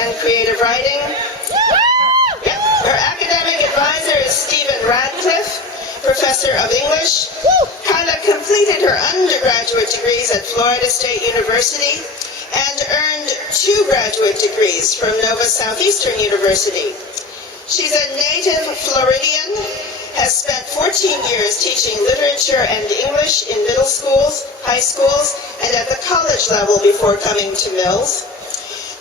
and creative writing. Her academic advisor is Stephen Radcliffe, professor of English. Kiala completed her undergraduate degrees at Florida State University and earned 2 graduate degrees from Nova Southeastern University. She's a native Floridian, has spent 14 years teaching literature and English in middle schools, high schools, and at the college level before coming to Mills.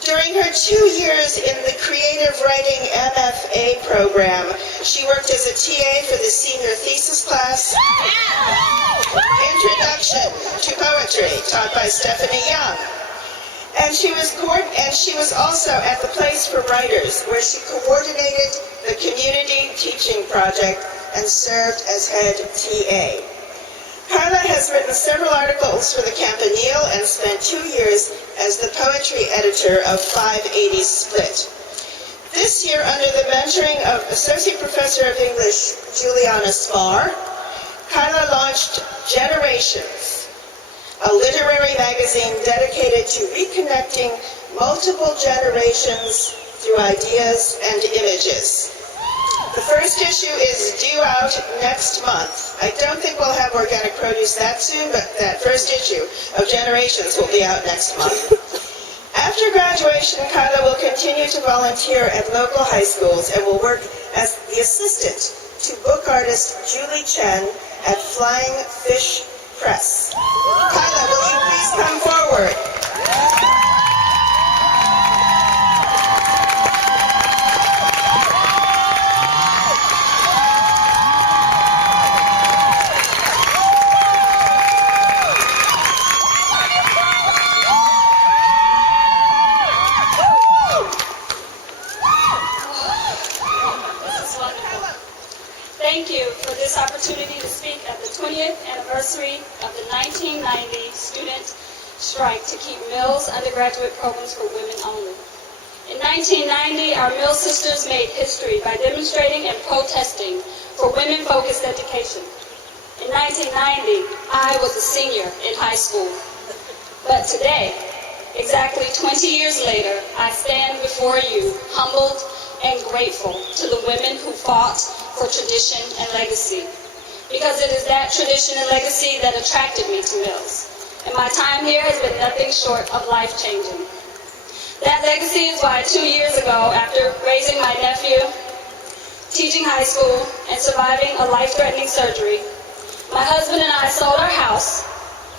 During her 2 years in the creative writing MFA program, she worked as a TA for the senior thesis class, Introduction to Poetry, taught by Stephanie Young. And she was also at the Place for Writers, where she coordinated the community teaching project and served as head TA. Kiala has written several articles for the Campanile and spent 2 years as the poetry editor of 580 Split. This year, under the mentoring of Associate Professor of English Juliana Spar, Kiala launched Generations, a literary magazine dedicated to reconnecting multiple generations through ideas and images. The first issue is due out next month. I don't think we'll have organic produce that soon, but that first issue of Generations will be out next month. After graduation, Kiala will continue to volunteer at local high schools and will work as the assistant to book artist Julie Chen at Flying Fish Press. Kiala, will you please come forward? Thank you for this opportunity to speak at the 20th anniversary of the 1990 student strike to keep Mills undergraduate programs for women only. In 1990, our Mills sisters made history by demonstrating and protesting for women-focused education. In 1990, I was a senior in high school. But today, exactly 20 years later, I stand before you humbled and grateful to the women who fought for tradition and legacy, because it is that tradition and legacy that attracted me to Mills, and my time here has been nothing short of life-changing. That legacy is why 2 years ago, after raising my nephew, teaching high school, and surviving a life-threatening surgery, my husband and I sold our house,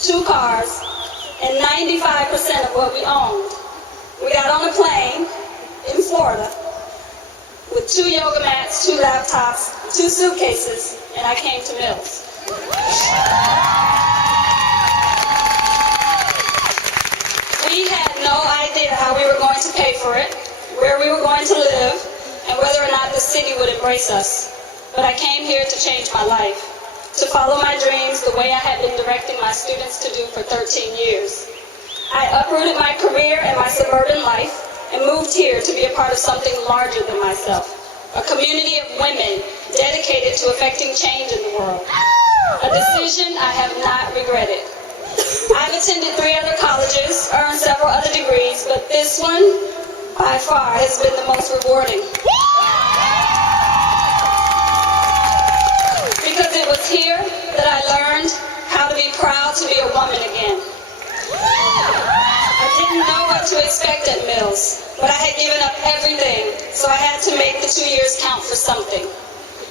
2 cars, and 95% of what we owned. We got on a plane in Florida with 2 yoga mats, 2 laptops, 2 suitcases, and I came to Mills. We had no idea how we were going to pay for it, where we were going to live, and whether or not the city would embrace us. But I came here to change my life, to follow my dreams the way I had been directing my students to do for 13 years. I uprooted my career and my suburban life and moved here to be a part of something larger than myself, a community of women dedicated to effecting change in the world, a decision I have not regretted. I've attended 3 other colleges, earned several other degrees, but this one, by far, has been the most rewarding. Because it was here that I learned how to be proud to be a woman again. I didn't know what to expect at Mills, but I had given up everything, so I had to make the 2 years count for something.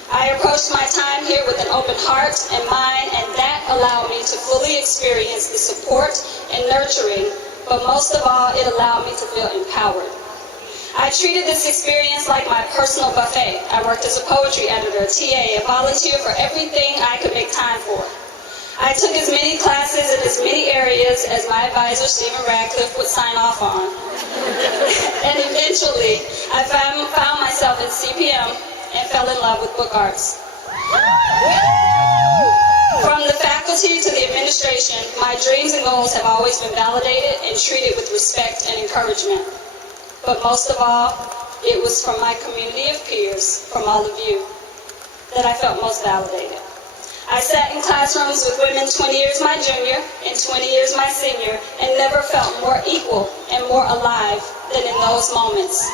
I approached my time here with an open heart and mind, and that allowed me to fully experience the support and nurturing, but most of all, it allowed me to feel empowered. I treated this experience like my personal buffet. I worked as a poetry editor, a TA, a volunteer for everything I could make time for. I took as many classes in as many areas as my advisor, Stephen Radcliffe, would sign off on. And eventually, I found myself in CPM and fell in love with book arts. From the faculty to the administration, my dreams and goals have always been validated and treated with respect and encouragement. But most of all, it was from my community of peers, from all of you, that I felt most validated. I sat in classrooms with women 20 years my junior and 20 years my senior and never felt more equal and more alive than in those moments.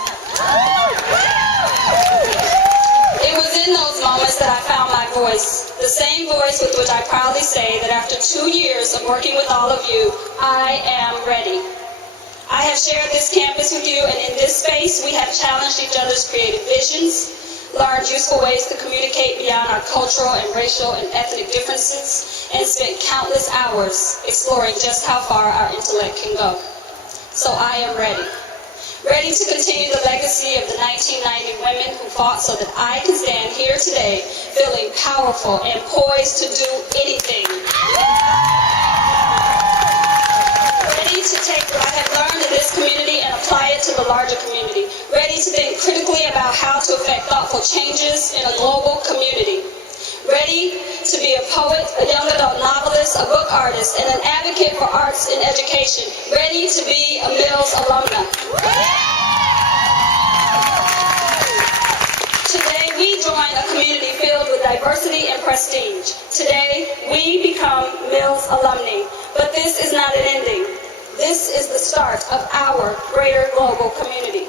It was in those moments that I found my voice, the same voice with which I proudly say that after 2 years of working with all of you, I am ready. I have shared this campus with you, and in this space we have challenged each other's creative visions, learned useful ways to communicate beyond our cultural and racial and ethnic differences, and spent countless hours exploring just how far our intellect can go. So I am ready. Ready to continue the legacy of the 1990 women who fought so that I can stand here today feeling powerful and poised to do anything. Ready to take what I have learned in this community and apply it to the larger community. Ready to think critically about how to effect thoughtful changes in a global community. Ready to be a poet, a young adult novelist, a book artist, and an advocate for arts in education. Ready to be a Mills alumna. Today we join a community filled with diversity and prestige. Today we become Mills alumni. But this is not an ending. This is the start of our greater global community.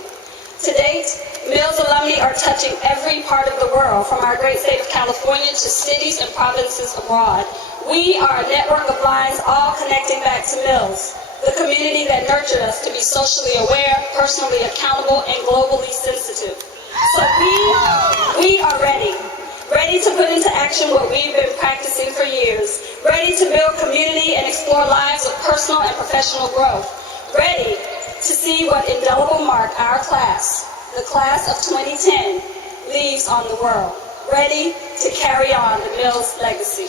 To date, Mills alumni are touching every part of the world, from our great state of California to cities and provinces abroad. We are a network of lines all connecting back to Mills, the community that nurtured us to be socially aware, personally accountable, and globally sensitive. So we are ready. Ready to put into action what we've been practicing for years. Ready to build community and explore lives of personal and professional growth. Ready to see what indelible mark our class, the class of 2010, leaves on the world. Ready to carry on the Mills legacy.